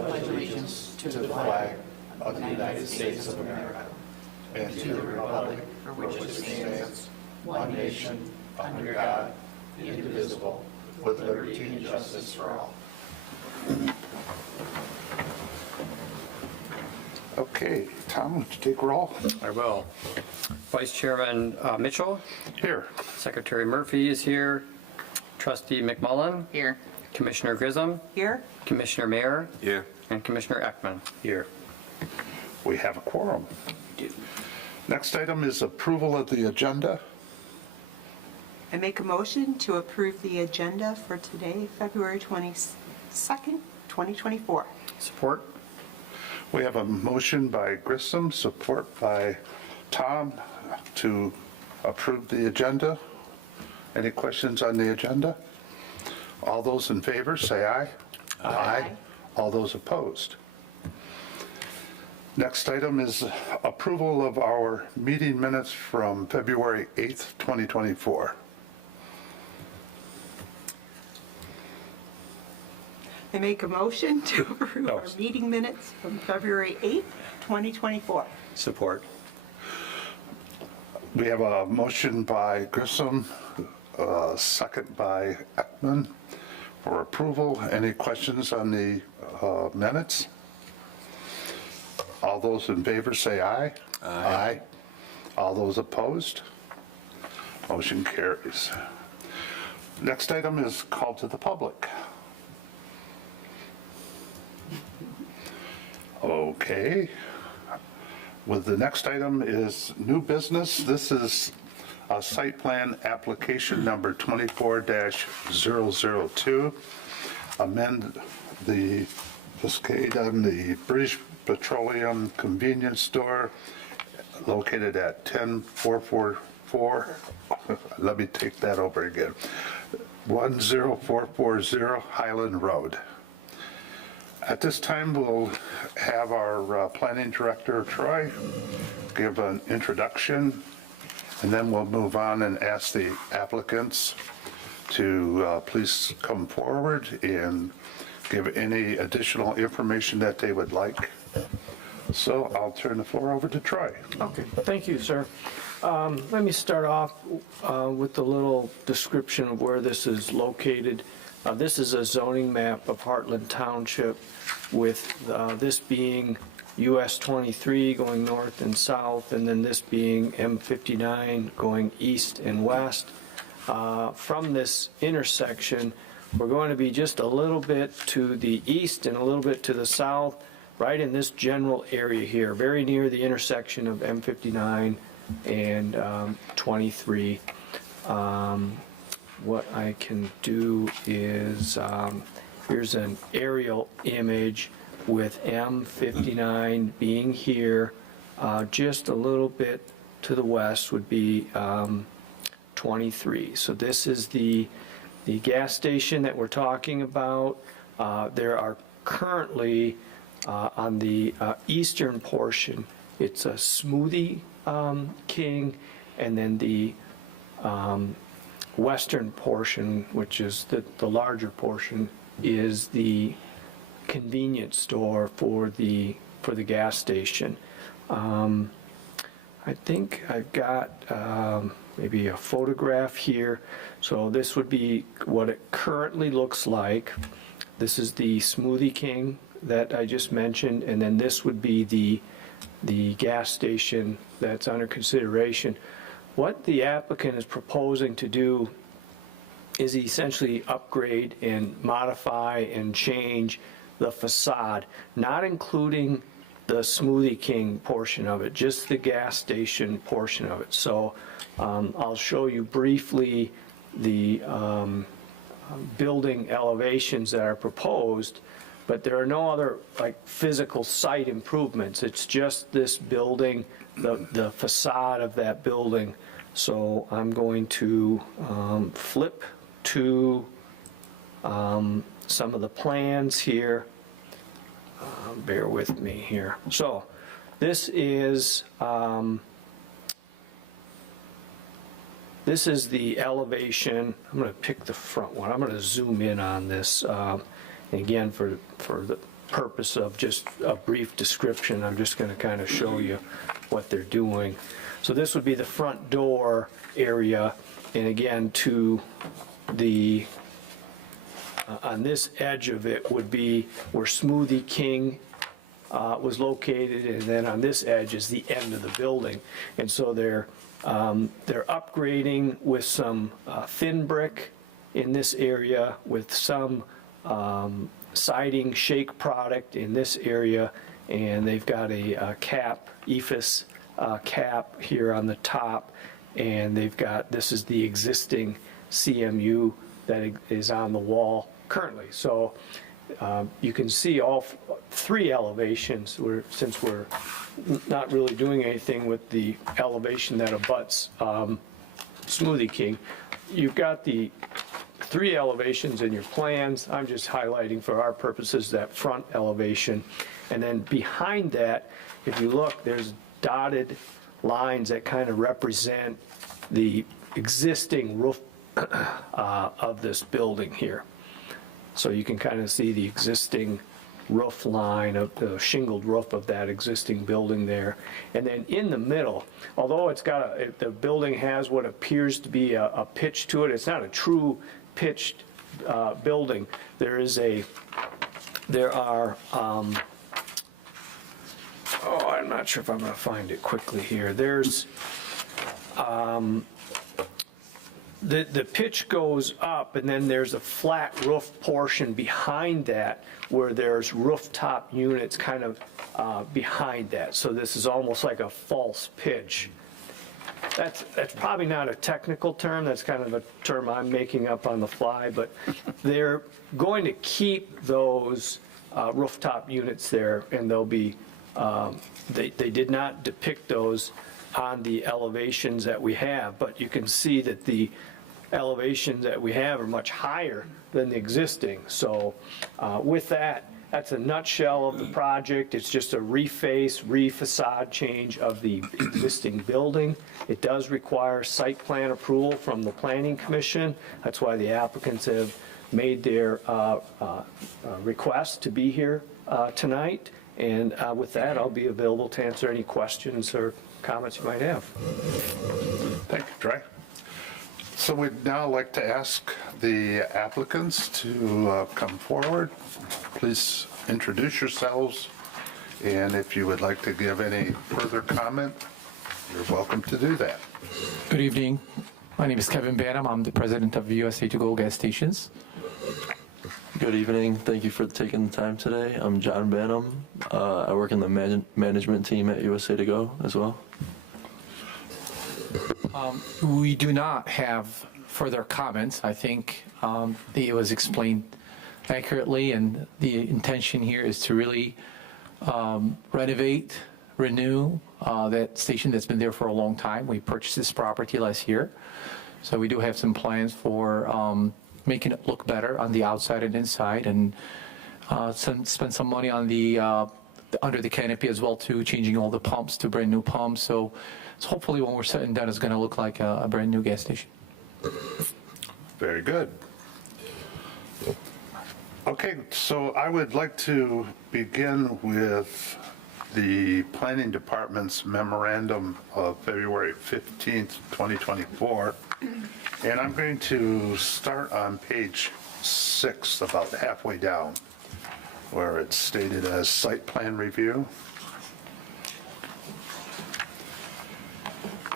pledge allegiance to the flag of the United States of America and to the republic for which it stands, one nation, under God, indivisible, with liberty and justice for all. Okay, Tom, would you take roll? I will. Vice Chairman Mitchell, Here. Secretary Murphy is here, Trustee McMullen, Here. Commissioner Grissom, Here. Commissioner Mayer, Here. and Commissioner Ekman. Here. We have a quorum. Next item is approval of the agenda. I make a motion to approve the agenda for today, February 22nd, 2024. Support? We have a motion by Grissom, support by Tom to approve the agenda. Any questions on the agenda? All those in favor, say aye. Aye. All those opposed? Next item is approval of our meeting minutes from February 8th, 2024. I make a motion to approve our meeting minutes from February 8th, 2024. Support. We have a motion by Grissom, second by Ekman for approval. Any questions on the minutes? All those in favor say aye. Aye. All those opposed? Motion carries. Next item is call to the public. Okay. With the next item is new business. This is a site plan application number 24-002. Amend the Cascade, the British Petroleum Convenience Store located at 10444. Let me take that over again. 10440 Highland Road. At this time, we'll have our planning director, Troy, give an introduction, and then we'll move on and ask the applicants to please come forward and give any additional information that they would like. So I'll turn the floor over to Troy. Okay, thank you, sir. Let me start off with a little description of where this is located. This is a zoning map of Heartland Township, with this being US 23 going north and south, and then this being M59 going east and west. From this intersection, we're going to be just a little bit to the east and a little bit to the south, right in this general area here, very near the intersection of M59 and 23. What I can do is, here's an aerial image with M59 being here. Just a little bit to the west would be 23. So this is the gas station that we're talking about. There are currently, on the eastern portion, it's a Smoothie King, and then the western portion, which is the larger portion, is the convenience store for the gas station. I think I've got maybe a photograph here. So this would be what it currently looks like. This is the Smoothie King that I just mentioned, and then this would be the gas station that's under consideration. What the applicant is proposing to do is essentially upgrade and modify and change the facade, not including the Smoothie King portion of it, just the gas station portion of it. So I'll show you briefly the building elevations that are proposed, but there are no other like physical site improvements. It's just this building, the facade of that building. So I'm going to flip to some of the plans here. Bear with me here. So this is the elevation. I'm going to pick the front one. I'm going to zoom in on this. And again, for the purpose of just a brief description, I'm just going to kind of show you what they're doing. So this would be the front door area, and again, to the, on this edge of it would be where Smoothie King was located, and then on this edge is the end of the building. And so they're upgrading with some thin brick in this area, with some siding shake product in this area, and they've got a cap, EIFS cap here on the top, and they've got, this is the existing CMU that is on the wall currently. So you can see all three elevations, since we're not really doing anything with the elevation that abuts Smoothie King. You've got the three elevations in your plans. I'm just highlighting for our purposes that front elevation. And then behind that, if you look, there's dotted lines that kind of represent the existing roof of this building here. So you can kind of see the existing roof line of the shingled roof of that existing building there. And then in the middle, although it's got the building has what appears to be a pitch to it, it's not a true pitched building. There are, I'm not sure if I'm going to find it quickly here. There's, the pitch goes up, and then there's a flat roof portion behind that where there's rooftop units kind of behind that. So this is almost like a false pitch. That's probably not a technical term, that's kind of a term I'm making up on the fly, but they're going to keep those rooftop units there, and they'll be, they did not depict those on the elevations that we have, but you can see that the elevations that we have are much higher than the existing. So with that, that's a nutshell of the project. It's just a re-facade change of the existing building. It does require site plan approval from the Planning Commission. That's why the applicants have made their request to be here tonight. And with that, I'll be available to answer any questions or comments you might have. Thank you, Troy. So we'd now like to ask the applicants to come forward. Please introduce yourselves, and if you would like to give any further comment, you're welcome to do that. Good evening. My name is Kevin Banham. I'm the president of USA To Go Gas Stations. Good evening. Thank you for taking the time today. I'm John Banham. I work in the management team at USA To Go as well. We do not have further comments. I think it was explained accurately, and the intention here is to really renovate, renew that station that's been there for a long time. We purchased this property last year, so we do have some plans for making it look better on the outside and inside, and spend some money on the under the canopy as well too, changing all the pumps to brand new pumps. So hopefully when we're said and done, it's going to look like a brand new gas station. Very good. Okay, so I would like to begin with the Planning Department's memorandum of February 15th, 2024. And I'm going to start on page 6, about halfway down, where it's stated as site plan review.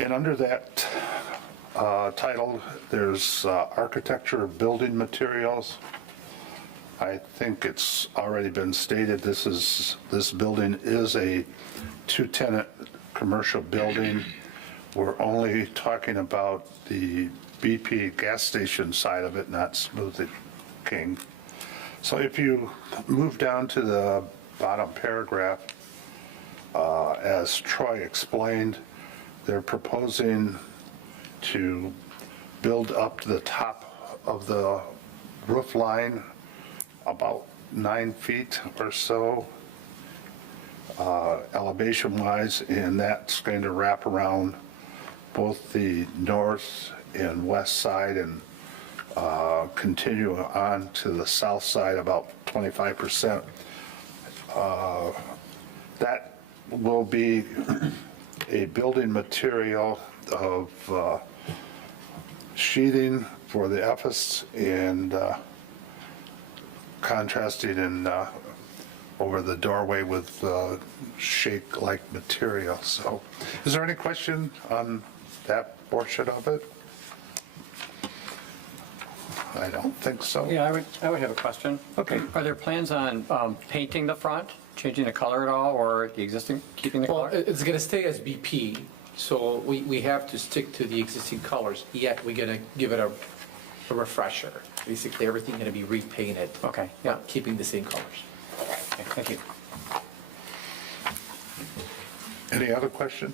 And under that title, there's architecture, building materials. I think it's already been stated, this building is a 2-tenant commercial building. We're only talking about the BP gas station side of it, not Smoothie King. So if you move down to the bottom paragraph, as Troy explained, they're proposing to build up to the top of the roof line about 9 feet or so, elevation-wise, and that's going to wrap around both the north and west side and continue on to the south side about 25%. That will be a building material of sheathing for the office and contrasting in over the doorway with shake-like material. So is there any question on that portion of it? I don't think so. Yeah, I would have a question. Okay. Are there plans on painting the front, changing the color at all, or the existing, keeping the Well, color? it's going to stay as BP, so we have to stick to the existing colors, yet we're going to give it a refresher. Basically, everything going to be repainted. Okay, yeah. Keeping the same colors. Okay, thank you. Any other question?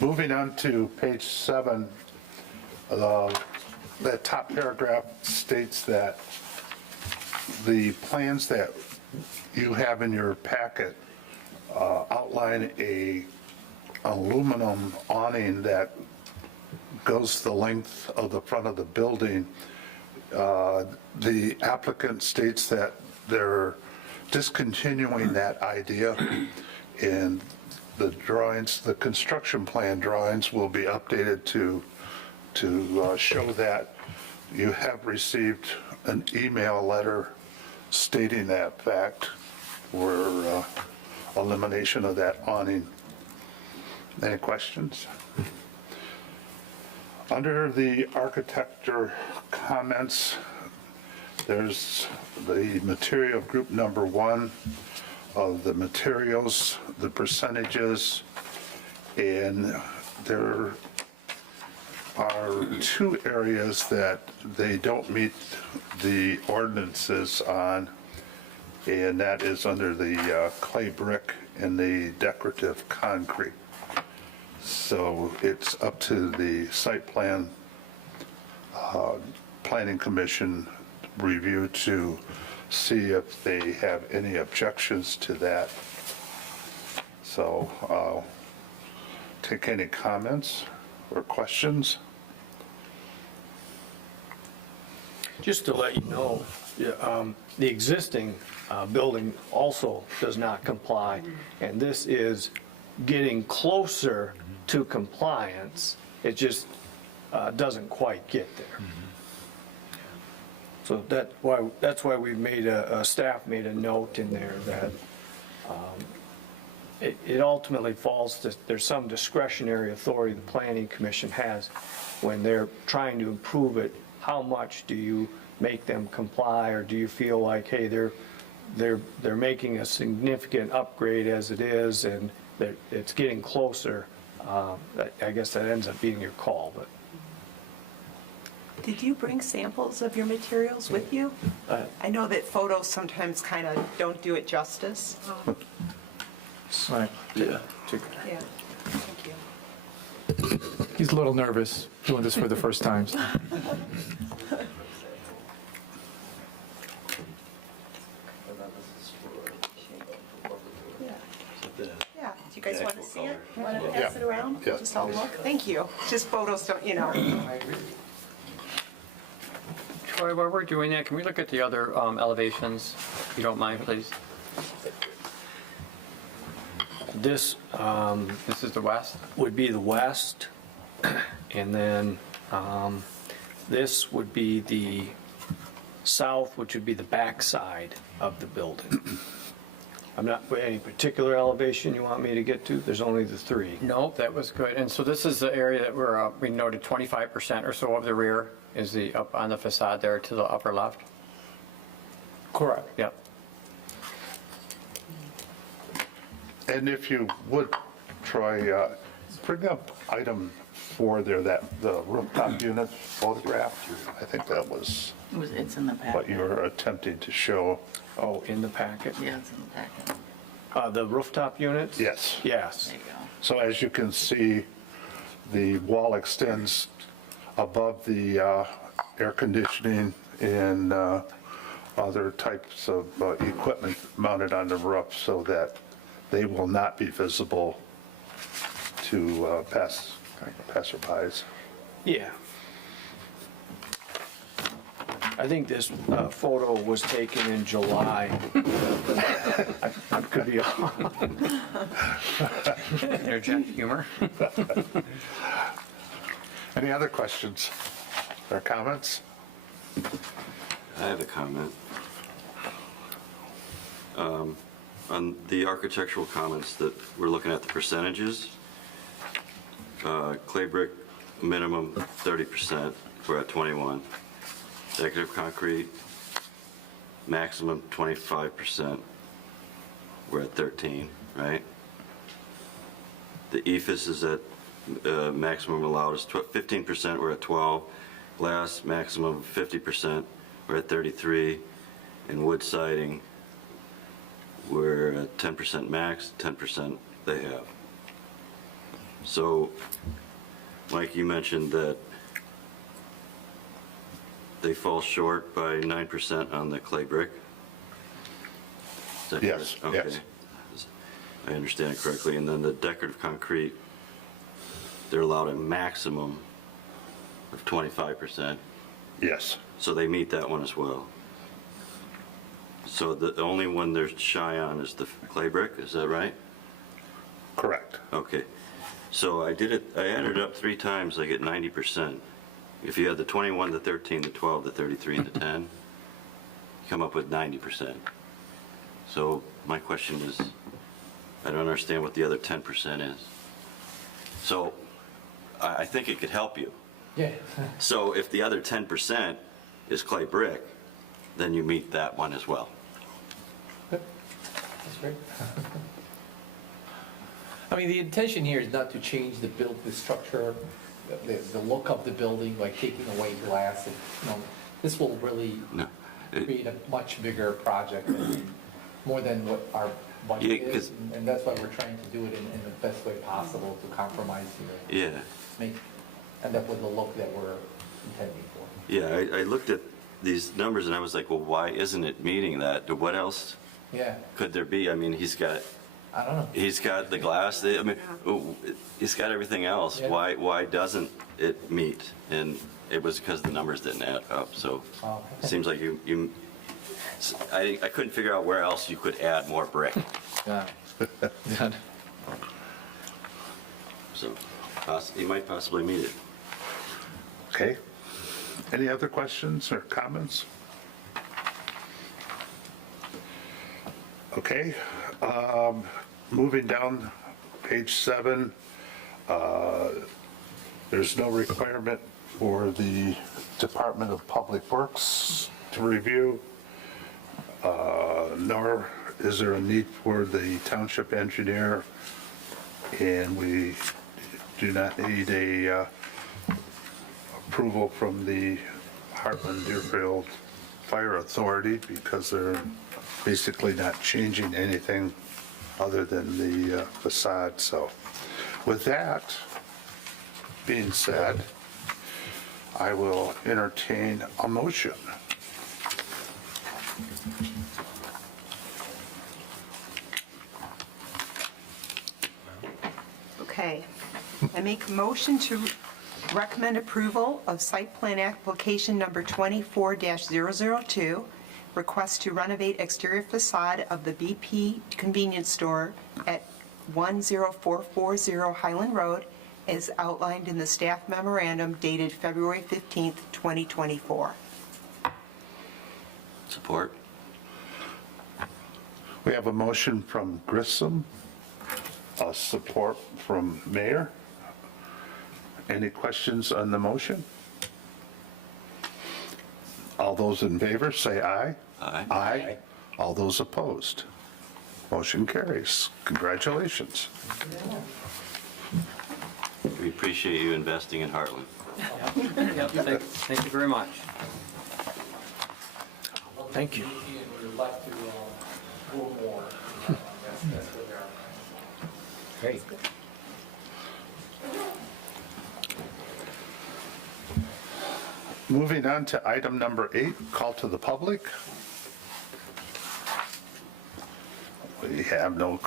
Moving on to page 7, the top paragraph states that the plans that you have in your packet outline a aluminum awning that goes the length of the front of the building. The applicant states that they're discontinuing that idea, and the drawings, the construction plan drawings will be updated to show that. You have received an email letter stating that fact for elimination of that awning. Any questions? Under the architecture comments, there's the material group number 1 of the materials, the percentages, and there are 2 areas that they don't meet the ordinances on, and that is under the clay brick and the decorative concrete. So it's up to the site plan, planning commission review to see if they have any objections to that. So I'll take any comments or questions. Just to let you know, the existing building also does not comply, and this is getting closer to compliance. It just doesn't quite get there. So that's why we made staff made a note in there that it ultimately falls to, there's some discretionary authority the planning commission has when they're trying to improve it. How much do you make them comply, or do you feel like, hey, they're making a significant upgrade as it is, and it's getting closer? I guess that ends up being your call, but. Did you bring samples of your materials with you? I know that photos sometimes kind of don't do it justice. Right. Yeah. Yeah, thank you. He's a little nervous doing this for the first time. Yeah, do you guys want to see it? Want to pass it around? Yeah. Just all look? Thank you. Just photos don't, you know. Troy, while we're doing that, can we look at the other elevations, if you don't mind, please? This This is the west? would be the west, and then this would be the south, which would be the back side of the building. I'm not, any particular elevation you want me to get to? There's only the 3. Nope, that was good. And so this is the area that we noted 25% or so of the rear is the up on the facade there to the upper left? Correct. Yep. And if you would, Troy, bring up item 4 there, that the rooftop unit photograph. I think that was It's in the packet. what you were attempting to show. Oh, in the packet? Yeah, it's in the packet. The rooftop units? Yes. Yes. There you go. So as you can see, the wall extends above the air conditioning and other types of equipment mounted on the roof, so that they will not be visible to passerbys. Yeah. I think this photo was taken in July. I could be off. Interject humor. Any other questions or comments? I have a comment. On the architectural comments that we're looking at the percentages, clay brick minimum 30%, we're at 21. Decorative concrete, maximum 25%, we're at 13, right? The EFS is at maximum allowed is 15%, we're at 12. Glass, maximum 50%, we're at 33. And wood siding, we're at 10% max, 10% they have. So, Mike, you mentioned that they fall short by 9% on the clay brick? Is that Yes, correct? yes. Okay. I understand it correctly. And then the decorative concrete, they're allowed a maximum of 25%, Yes, so they meet that one as well. So the only one they're shy on is the clay brick, is that right? correct. Okay. So I added it up 3 times, I get 90%. If you had the 21, the 13, the 12, the 33, and the 10, you come up with 90%. So my question is, I don't understand what the other 10% is. So I think it could help you. Yeah. So if the other 10% is clay brick, then you meet that one as well. That's great. I mean, the intention here is not to change the structure, the look of the building by taking away glass. This will really No. create a much bigger project, more than what our budget Yeah, 'cause- is. And that's why we're trying to do it in the best way possible to compromise here. Yeah. End up with the look that we're intending for. Yeah, I looked at these numbers and I was like, well, why isn't it meeting that? What else Yeah, could there be? I mean, he's got the glass, he's got everything else. Yeah. Why doesn't it meet? And it was because the numbers didn't add up, so Oh. it seems like I couldn't figure out where else you could add more brick. yeah. So he might possibly meet it. Okay. Any other questions or comments? Okay. Moving down page 7, there's no requirement for the Department of Public Works to review, nor is there a need for the township engineer, and we do not need a approval from the Heartland Deerfield Fire Authority because they're basically not changing anything other than the facade. So with that being said, I will entertain a motion. Okay. I make a motion to recommend approval of site plan application number 24-002, request to renovate exterior facade of the BP convenience store at 10440 Highland Road, as outlined in the staff memorandum dated February 15th, 2024. Support? We have a motion from Grissom, a support from Mayor. Any questions on the motion? All those in favor, say aye. Aye. Aye. All those opposed? Motion carries. Congratulations. We appreciate you investing in Heartland. Yep, thank you very much. Thank you. We would like to go more. That's where we are. Great. Moving on to item number 8, call to the public. We have no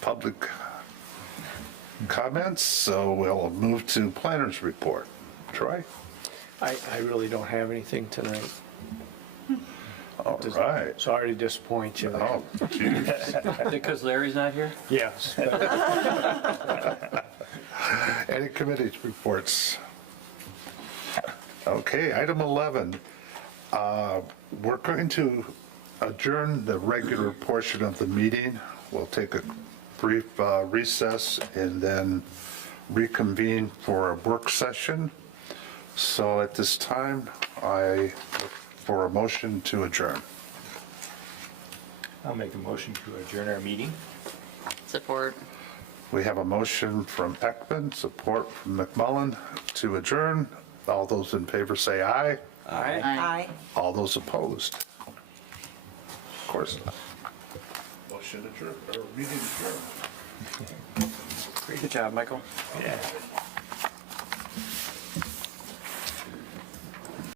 public comments, so we'll move to planner's report. Troy? I really don't have anything tonight. All right. Sorry to disappoint you. Oh, geez. Because Larry's not here? Yes. Any committees reports? Okay, item 11. We're going to adjourn the regular portion of the meeting. We'll take a brief recess and then reconvene for a work session. So at this time, I look for a motion to adjourn. I'll make a motion to adjourn our meeting. Support. We have a motion from Ekman, support from McMullen to adjourn. All those in favor say aye. Aye. Aye. All those opposed? Of course not. Motion adjourned, or meeting adjourned. Good job, Michael. Yeah.